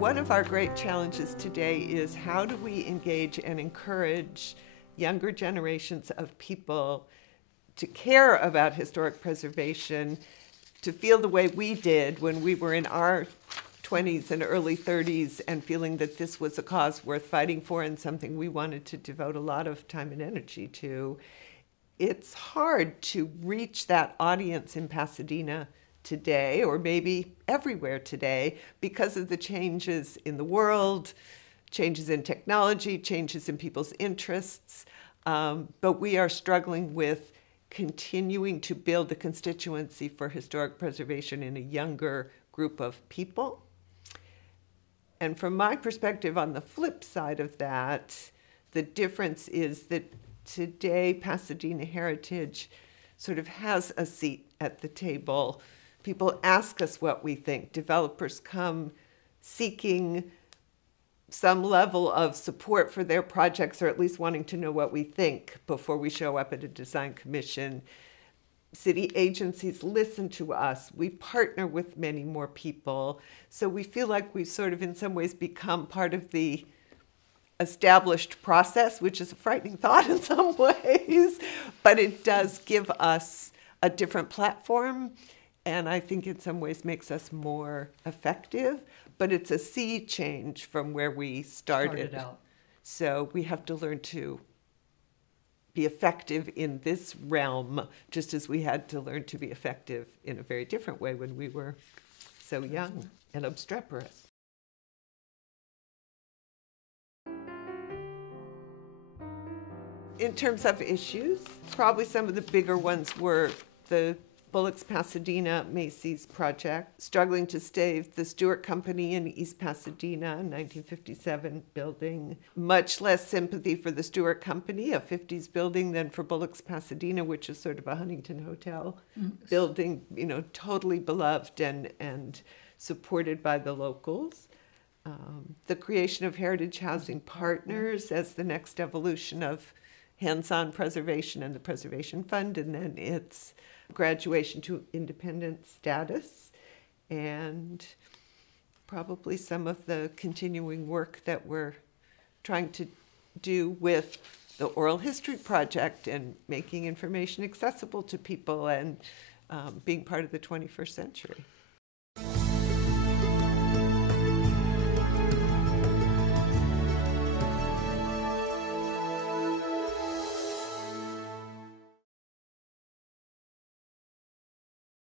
One of our great challenges today is how do we engage and encourage younger generations of people to care about historic preservation, to feel the way we did when we were in our 20s and early 30s and feeling that this was a cause worth fighting for and something we wanted to devote a lot of time and energy to. It's hard to reach that audience in Pasadena today, or maybe everywhere today, because of the changes in the world, changes in technology, changes in people's interests. But we are struggling with continuing to build a constituency for historic preservation in a younger group of people. And from my perspective, on the flip side of that, the difference is that today Pasadena Heritage sort of has a seat at the table. People ask us what we think. Developers come seeking some level of support for their projects, or at least wanting to know what we think before we show up at a design commission. City agencies listen to us. We partner with many more people. So we feel like we've sort of in some ways become part of the established process, which is a frightening thought in some ways, but it does give us a different platform, and I think in some ways makes us more effective, but it's a sea change from where we started out. So we have to learn to be effective in this realm, just as we had to learn to be effective in a very different way when we were so young and obstreperous. In terms of issues, probably some of the bigger ones were the Bullock's Pasadena Macy's project, struggling to save the Stewart Company in East Pasadena, 1957 building. Much less sympathy for the Stewart Company, a 50s building, than for Bullock's Pasadena, which is sort of a Huntington Hotel building, you know, totally beloved and supported by the locals. The creation of Heritage Housing Partners as the next evolution of hands-on preservation and the Preservation Fund, and then its graduation to independent status, and probably some of the continuing work that we're trying to do with the Oral History Project and making information accessible to people and being part of the 21st century.